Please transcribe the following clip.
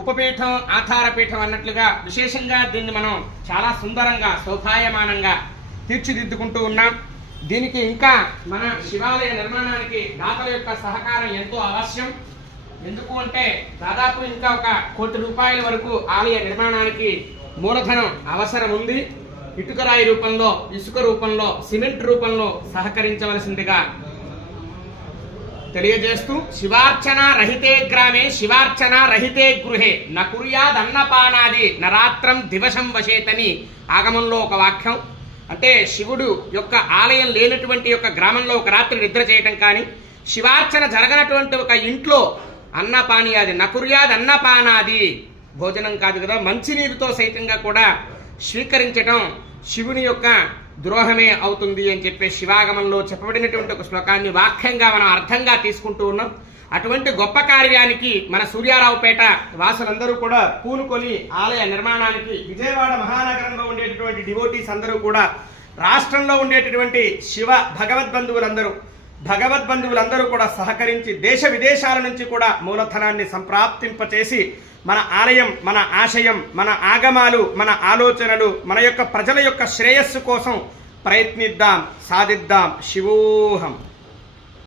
ఉపపీఠం ఆధారపీఠం అన్నట్లుగా విశేషంగా దీన్ని మనం చాలా సుందరంగా శోభాయమానంగా తీర్చిదిద్దుకుంటూ ఉన్నాం. దీనికి ఇంకా మన శివాలయ నిర్మాణానికి దాతల యొక్క సహకారం ఎంతో అవశ్యం. ఎందుకు అంటే దాదాపు ఇంకా 1 కోటి రూపాయల వరకు ఆలయ నిర్మాణానికి మూలధనం అవసరం ఉంది. ఇటుకరాయి రూపంలో, ఇసుక రూపంలో, సిమెంట్ రూపంలో సహకరించవలసిందిగా తెలియజేస్తూ, శివార్చన రహితే గ్రామే శివార్చన రహితే గృహే నకుర్యాదన్నపానాది నరాత్రం దివశం వశేతని ఆగమంలో ఒక వాక్యం. అంటే శివుడు యొక్క ఆలయం లేనటువంటి యొక్క గ్రామంలో ఒక రాత్రి నిద్ర చేయటం కానీ, శివార్చన జరగనటువంటి ఒక ఇంట్లో అన్నపానీయాది నకుర్యాదన్నపానాది భోజనం కాదు కదా, మంచినీరుతో సైతంగా కూడా స్వీకరించటం శివుని యొక్క ద్రోహమే అవుతుంది అని చెప్పి శివాగమంలో చెప్పబడినటువంటి ఒక శ్లోకాన్ని వాక్యంగా మనం అర్థంగా తీసుకుంటూ ఉన్నాం. అటువంటి గొప్ప కార్యానికి మన సూర్యారావుపేట వాసులందరూ కూడా పూనుకొని ఆలయ నిర్మాణానికి విజయవాడ మహానగరంలో ఉండేటటువంటి డివోటీస్ అందరూ కూడా, రాష్ట్రంలో ఉండేటటువంటి శివ భగవద్బంధువులందరూ కూడా సహకరించి దేశ విదేశాల నుంచి కూడా మూలధనాన్ని సంప్రాప్తింపచేసి మన ఆలయం, మన ఆశయం, మన ఆగమాలు, మన ఆలోచనలు, మన యొక్క ప్రజల యొక్క శ్రేయస్సు కోసం ప్రయత్నిద్దాం, సాధిద్దాం. శివోహం.